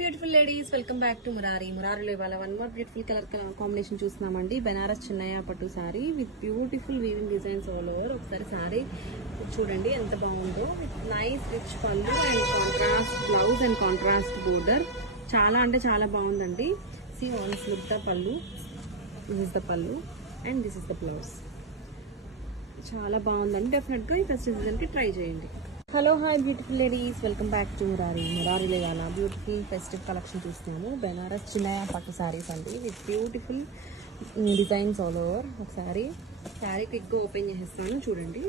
Beautiful ladies, welcome back to మురారిలో ఇవాళ one more beautiful colour combination చూస్తున్నామండి. బెనారస్ చిన్నయ్య పట్టు sari with beautiful weaving designs all over. ఒకసారి సారీ చూడండి ఎంత బాగుందో, with nice rich pallu and contrast blouse and contrast border. చాలా అంటే చాలా బాగుందండి. See once look the pallu, this is the pallu and this is the blouse. చాలా బాగుందండి. డెఫినెట్గా ఈ ఫెస్టివల్ సీజన్కి ట్రై చేయండి. Hello hi beautiful ladies, welcome back to మురారిలో ఇవాళ బ్యూటిఫుల్ ఫెస్టివ్ కలెక్షన్ చూస్తున్నాము. బెనారస్ చిన్నయ్య పట్టు శారీస్ అండి with beautiful designs all over. ఒకసారి శారీ క్విక్గా ఓపెన్ చేసేస్తాను చూడండి.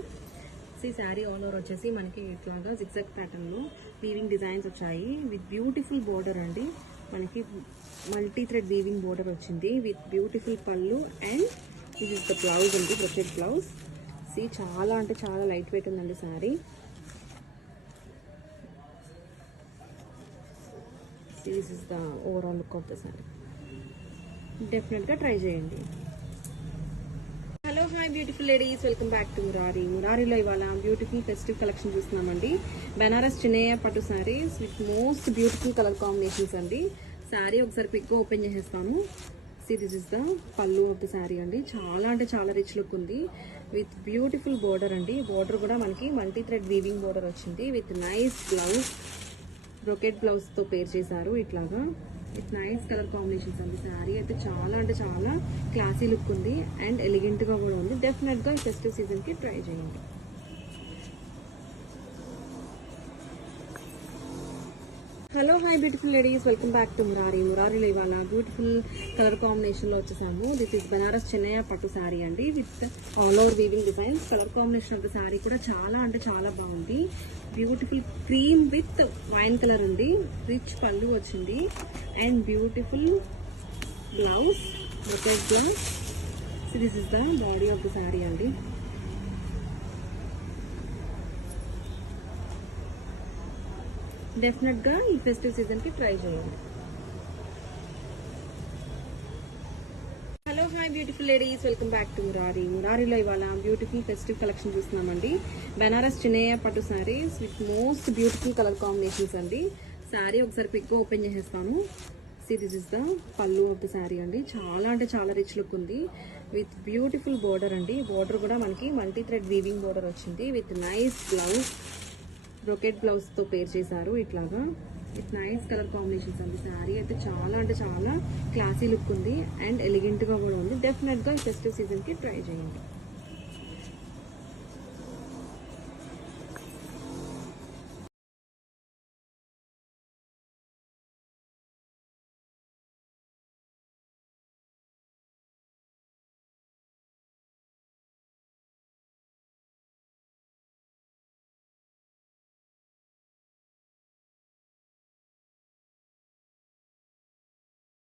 ఈ శారీ ఆల్ ఓవర్ వచ్చేసి మనకి ఇట్లాగా జిగ్జాగ్ ప్యాటర్న్లో వీవింగ్ డిజైన్స్ వచ్చాయి విత్ బ్యూటిఫుల్ బోర్డర్ అండి. మనకి మల్టీ థ్రెడ్ వీవింగ్ బోర్డర్ వచ్చింది with beautiful pallu and this is the blouse అండి, ప్రొజెక్ట్ బ్లౌజ్. చాలా అంటే చాలా లైట్ వెయిట్ ఉందండి sari. This is the overall look of the sari. డెఫినెట్గా ట్రై చేయండి. Hello hi beautiful ladies, welcome back to మురారిలో ఇవాళ బ్యూటిఫుల్ ఫెస్టివ్ కలెక్షన్ చూస్తున్నామండి. బెనారస్ చిన్నయ్య పట్టు saris with most beautiful colour combinations అండి. శారీ ఒకసారి క్విక్గా ఓపెన్ చేసేస్తాను. దిస్ ఇస్ ద పళ్ళు ఆఫ్ ద శారీ అండి. చాలా అంటే చాలా రిచ్ లుక్ ఉంది విత్ బ్యూటిఫుల్ బోర్డర్ అండి. బోర్డర్ కూడా మనకి మల్టీ థ్రెడ్ వీవింగ్ బోర్డర్ వచ్చింది with nice blouse, brocade blouse తో పేర్ చేశారు ఇట్లాగా విత్ నైస్ కలర్ కాంబినేషన్స్ అండి. శారీ అయితే చాలా అంటే చాలా క్లాసీ లుక్ ఉంది అండ్ ఎలిగెంట్ గా కూడా ఉంది. డెఫినెట్ గా ఈ ఫెస్టివ్ సీజన్ కి ట్రై చేయండి. Hello hi beautiful ladies, welcome back to మురారిలో ఇవాళ బ్యూటిఫుల్ కలర్ కాంబినేషన్ లో వచ్చేసాము. దిస్ ఇస్ బెనారస్ చిన్నయ్య పట్టు శారీ అండి with all over weaving designs. Colour combination of the sari కూడా చాలా అంటే చాలా బాగుంది. Beautiful cream with wine colour ఉంది. రిచ్ పళ్ళు వచ్చింది and beautiful blouse, brocade blouse. This is the body of the sari అండి. డెఫినెట్గా ఈ ఫెస్టివ్ సీజన్కి ట్రై చేయండి. Hello hi beautiful ladies, welcome back to మురారిలో ఇవాళ బ్యూటిఫుల్ ఫెస్టివ్ కలెక్షన్ చూస్తున్నామండి. బెనారస్ చిన్నయ్య పట్టు saris with most beautiful colour combinations అండి. శారీ ఒకసారి క్విక్గా ఓపెన్ చేసేస్తాను. దిస్ ఇస్ ద పళ్ళు ఆఫ్ ద శారీ అండి. చాలా అంటే చాలా రిచ్ లుక్ ఉంది విత్ బ్యూటిఫుల్ బోర్డర్ అండి. బోర్డర్ కూడా మనకి మల్టీ థ్రెడ్ వీవింగ్ బోర్డర్ వచ్చింది with nice blouse, brocade blouse తో పేర్ చేశారు ఇట్లాగా విత్ నైస్ కలర్ కాంబినేషన్స్ అండి. శారీ అయితే చాలా అంటే చాలా క్లాసీ లుక్ ఉంది అండ్ ఎలిగెంట్ గా కూడా ఉంది. డెఫినెట్ గా ఈ ఫెస్టివ్ సీజన్ కి ట్రై చేయండి.